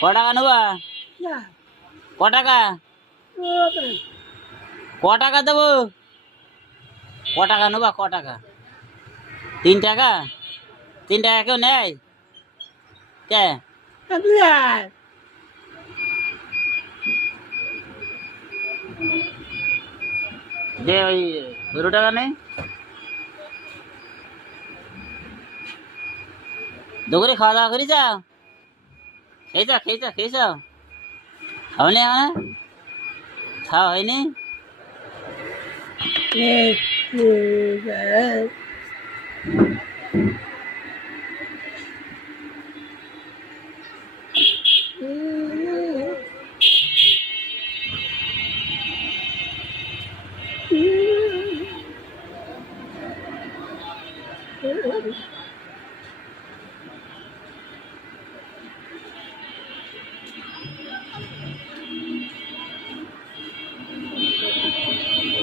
ক টাকা নেবা? ক টাকা? ক টাকা দেবো? ক টাকা নেবা? ক টাকা? 3 টাকা? 3 টাকা কেউ নেয়? কে? যে ওই 2 টাকা নেই? দুপুরে খাওয়া দাওয়া করেছ? খেয়েছ? খাওনি এখনো? খাওয়া হয়নি?